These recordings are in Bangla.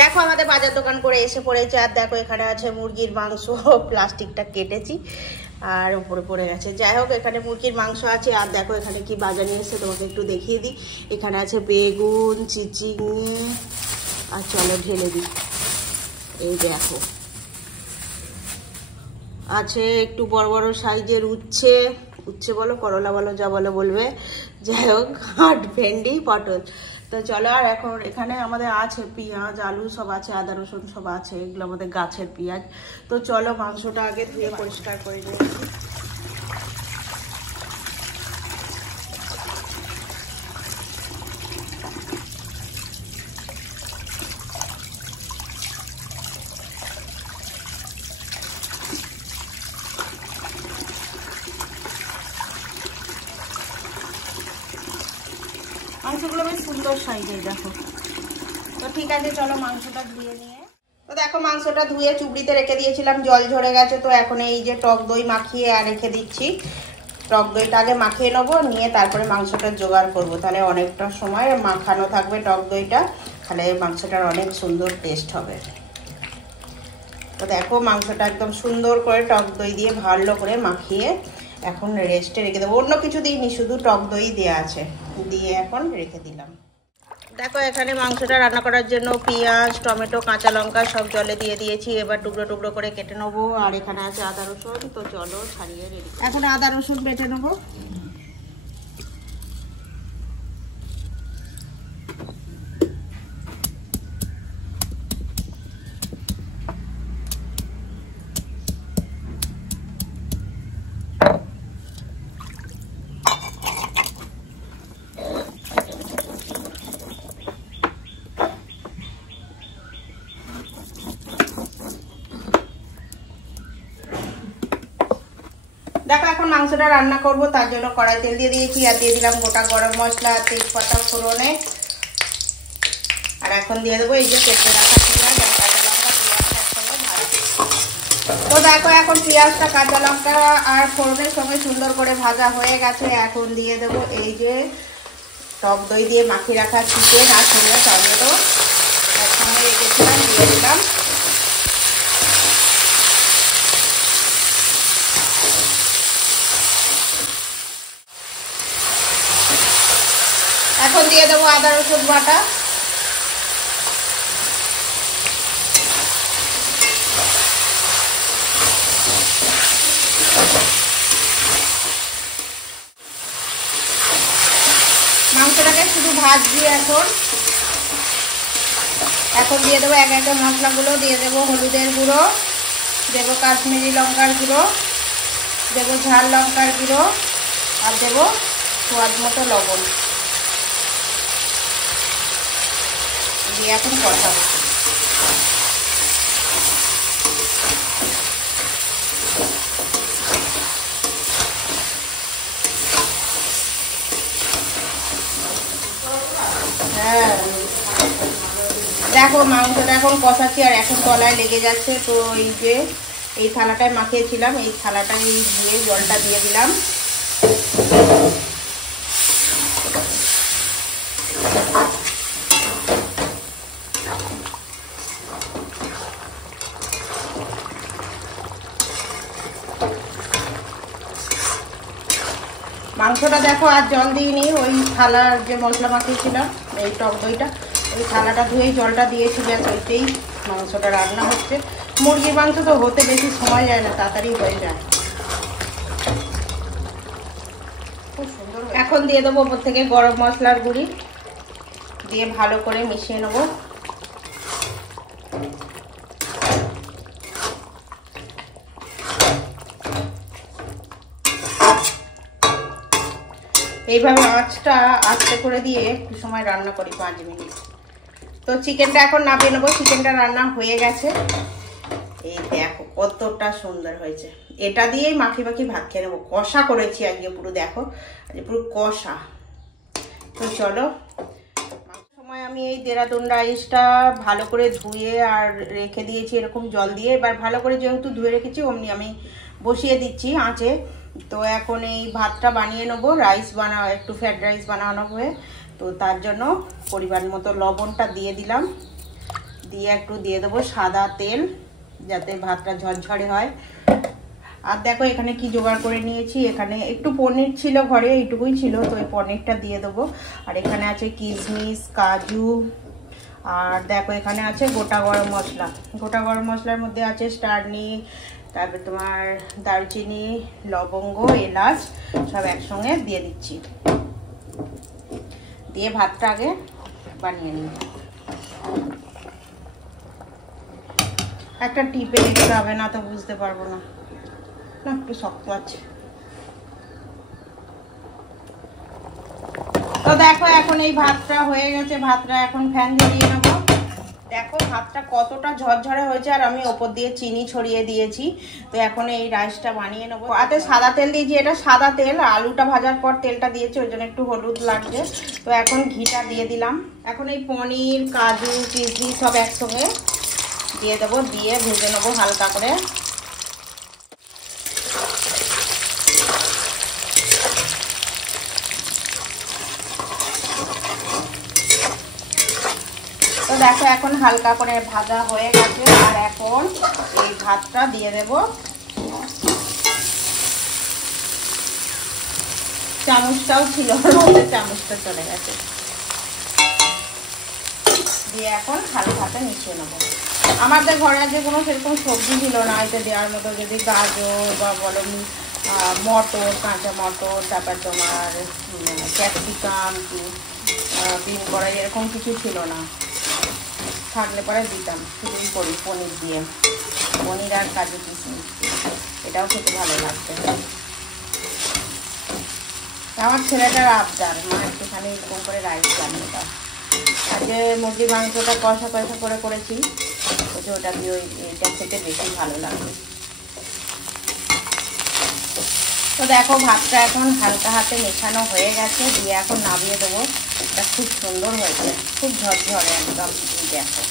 দেখো আমাদের বাজার দোকান করে এসে পড়েছে, আর দেখো এখানে আছে মুরগির মাংস, প্লাস্টিকটা কেটেছি আর উপরে পড়ে গেছে। যাই হোক, এখানে মুরগির মাংস আছে। আর দেখো এখানে কি বাজার নিয়ে এসে তোমাকে একটু দেখিয়ে দিই। এখানে আছে বেগুন, চিচিঙে, আর চলো ঢেলে দিই। এই দেখো আছে একটু বড় বড় সাইজের উচ্ছে বলো, করলা বলো, যা বলো বলবে। যাই হোক, আর ভেন্ডি, পটল। তো চলো, আর এখন এখানে আমাদের আছে পেঁয়াজ, আলু সব আছে, আদা রসুন সব আছে, এগুলো আমাদের গাছের পেঁয়াজ। তো চলো মাংসটা আগে ধুয়ে পরিষ্কার করে নিয়েছি। মাংসগুলো বেশ সুন্দর সাইজের দেখো। তো ঠিক আছে, চলো মাংসটা ধুয়ে নিয়ে। তো দেখো মাংসটা ধুয়ে চুবড়িতে রেখে দিয়েছিলাম, জল ঝরে গেছে। তো এখন এই যে টক দই মাখিয়ে আর রেখে দিচ্ছি। টক দইটা আগে মাখিয়ে নেবো, নিয়ে তারপরে মাংসটা জোগাড় করবো। তাহলে অনেকটা সময় মাখানো থাকবে টক দইটা, তাহলে মাংসটার অনেক সুন্দর টেস্ট হবে। তো দেখো মাংসটা একদম সুন্দর করে টক দই দিয়ে ভালো করে মাখিয়ে এখন রেস্টে রেখে দেবো। অন্য কিছু দিইনি, শুধু টক দই দেওয়া আছে, দিয়ে এখন রেখে দিলাম। দেখো এখানে মাংসটা রান্না করার জন্য পেঁয়াজ, টমেটো, কাঁচা লঙ্কা সব জলে দিয়ে দিয়েছি। এবার টুকরো টুকরো করে কেটে নেবো। আর এখানে আছে আদা রসুন। তো চলো ছাড়িয়ে রেডি। এখন আদা রসুন বেটে নেবো। দেখো এখন মাংসটা রান্না করব, তার জন্য কড়াই তেল দিয়ে দিয়েছি, আর দিয়ে দিলাম গোটা গরম মশলা, তেজপাতা ফোড়নে। আর এখন দিয়ে দেবো এই যে কেটে রাখা পেঁয়াজ আর কাঁচা লঙ্কা, পেঁয়াজটা একসঙ্গে ভাজা। তো দেখো এখন পেঁয়াজটা, কাঁচা লঙ্কা আর ফোড়নের সঙ্গে সুন্দর করে ভাজা হয়ে গেছে। এখন দিয়ে দেবো এই যে টক দই দিয়ে মাখিয়ে রাখা চিকেন আর সঙ্গে টমেটো একসঙ্গে রেখেছিলাম, দিয়ে দিলাম। এখন দিয়ে দেবো আদা রসুন বাটা। মাংসটাকে শুধু ভাজছি এখন দিয়ে দেবো এক একে মশলাগুলো। দিয়ে দেবো হলুদের গুঁড়ো, দেবো কাশ্মীরি লঙ্কার গুঁড়ো, দেবো ঝাল লঙ্কার গুঁড়ো, আর দেবো স্বাদ মতো লবণ। দিয়ে এখন কষাবো। হ্যাঁ দেখো মাংসটা এখন কষাচ্ছি, আর এখন তলায় লেগে যাচ্ছে। তো এই যে এই থালাটায় মাখিয়েছিলাম, এই থালাটায় ধুয়ে জলটা দিয়ে দিলাম। মাংসটা দেখো আর জল দিইনি, ওই থালার যে মশলা মাখিয়েছিলাম এই টক দইটা, ওই থালাটা ধুয়েই জলটা দিয়েছি, ব্যাস ওইটাই মাংসটা রান্না হচ্ছে। মুরগির মাংস তো হতে বেশি সময় যায় না, তাড়াতাড়ি হয়ে যায়। খুব সুন্দর। এখন দিয়ে দেবো ওপর থেকে গরম মশলার গুঁড়ি, দিয়ে ভালো করে মিশিয়ে নেবো। এইভাবে আঁচটা আস্তে করে দিয়ে একটু সময় রান্না করি, 5 মিনিট। তো চিকেনটা এখন নামিয়ে নেবো। চিকেনটা রান্না হয়ে গেছে। এই দেখো কতটা সুন্দর হয়েছে। এটা দিয়েই মাখি মাখি ভাত খেয়ে নেবো। কষা করেছি আজকে পুরো, দেখো পুরো কষা। তো চলো, সময় আমি এই দেরাদুন রাইসটা ভালো করে ধুয়ে আর রেখে দিয়েছি এরকম জল দিয়ে। এবার ভালো করে যেহেতু ধুয়ে রেখেছি, অমনি আমি বসিয়ে দিচ্ছি আঁচে। তো এখন এই ভাতটা বানিয়ে নেবো। রাইস একটু ফ্রাইড রাইস বানানো হবে। তো তার জন্য পরিমাণ মতো লবণটা দিয়ে দিলাম। দিয়ে একটু দিয়ে দেবো সাদা তেল, যাতে ভাতটা ঝরঝরে হয়। আর দেখো এখানে কি জোগাড় করে নিয়েছি, এখানে একটু পনির ছিল ঘরে, এইটুকুই ছিল, তো এই পনিরটা দিয়ে দেবো। আর এখানে আছে কিশমিশ, কাজু, আর দেখো এখানে আছে গোটা গরম মশলা। গোটা গরম মশলার মধ্যে আছে স্টারনি, তারপর তোমার দারচিনি, লবঙ্গ, এলাচ সব একসঙ্গে দিয়ে দিচ্ছি। দিয়ে ভাতটা আগে বানিয়ে নিই। একটা টিপে দেখতে হবে, না তো বুঝতে পারবো না। না একটু শক্ত আছে। তো দেখো এখন এই ভাতটা হয়ে গেছে, ভাতটা এখন ফ্যান ঝরিয়ে নেবো। দেখো ভাতটা কতটা ঝরঝরে হয়েছে, আর আমি ওপর দিয়ে চিনি ছড়িয়ে দিয়েছি। তো এখন এই রাইসটা বানিয়ে নেবো। হাতে সাদা তেল দিয়েছি, এটা সাদা তেল, আলুটা ভাজার পর তেলটা দিয়েছি, ওই জন্য একটু হলুদ লাগছে। তো এখন ঘিটা দিয়ে দিলাম। এখন এই পনির, কাজু, কিশমিশ সব একসঙ্গে দিয়ে দেবো, দিয়ে ভেজে নেবো হালকা করে। তো দেখো এখন হালকা করে ভাজা হয়ে গেছে, আর এখন এই ভাতটা দিয়ে দেব। চামচটাও ছিল, চামচটা চলে গেছে। দিয়ে এখন হালকা হাতে মিশিয়ে নেবো। আমাদের ঘরে যে কোনো সেরকম সবজি ছিল না এতে দেওয়ার মতো, যদি গাজর বা বলো মটর, কাঁচা মটর, তারপর তোমার ক্যাপসিকাম, বিন কড়াই, এরকম কিছু ছিল না। থাকলে পরে দিতাম, শুধুই করি পনির দিয়ে, পনির আর কাজু কিশমিশ, এটাও খেতে ভালো লাগবে। আমার ছেলেটার আবদার, মা একটুখানি এরকম করে রাইস বানিয়ে দাও। আজকে মুরগির মাংসটা কষা কষা করে করেছি, ওই যে ওটা দিয়ে এটা খেতে বেশি ভালো লাগবে। তো দেখো ভাতটা এখন হালকা হাতে মেশানো হয়ে গেছে, দিয়ে এখন নামিয়ে দেবো। এটা খুব সুন্দর হয়েছে, খুব ঝরঝরে একদম। দেখো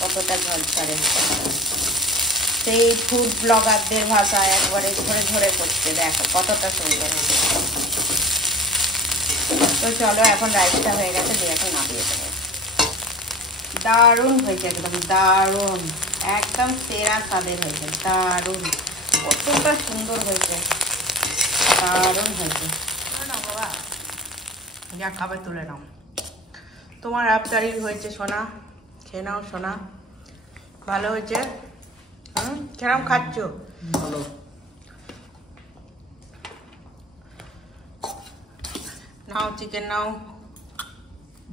কতটা ঝরঝরে, সেই ফুড ব্লগারদের ভাষায় একবারে ঝরে ঝরে করছে। দেখো কতটা সুন্দর হয়েছে। তো চলো এখন রাইসটা হয়ে গেছে, দিয়ে এখন নামিয়ে দেবো। দারুণ হয়েছে, একদম দারুণ, একদম সেরা স্বাদের হয়েছে, দারুণ, কতটা সুন্দর হয়েছে, দারুণ হয়েছে। নাও বাবা, যা খাবে তুলে নাও। তোমার আবদারি হয়েছে সোনা, খেয়ে নাও সোনা। ভালো হয়েছে? কেরম খাচ্ছ? ভালো। নাও চিকেন নাও।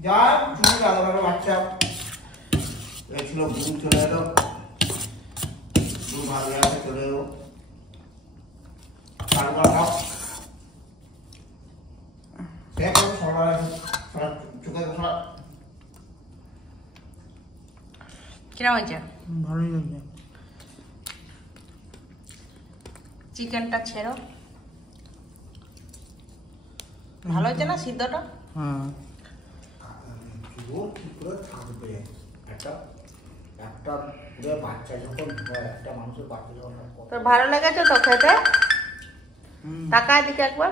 যা তুমি ভালো ভালো বাচ্চা এগুলো ভুল চলে এলো, ভুল ভালো লাগছে চলে এলো। তারপর খাও, দেখো সবাই চোখে ধরা। কিরম হয়েছে? ভালোই লাগছে। চিকেনটা ছেড়ো, ভালো হয়েছে না সিদ্ধটা? হ্যাঁ কি করে থাকবে একটা একটা পুরো বাচ্চা যখন হয়, একটা মানুষের বাচ্চা যখন। তোর ভালো লেগেছে তো খেতে? টাকা দিকে একবার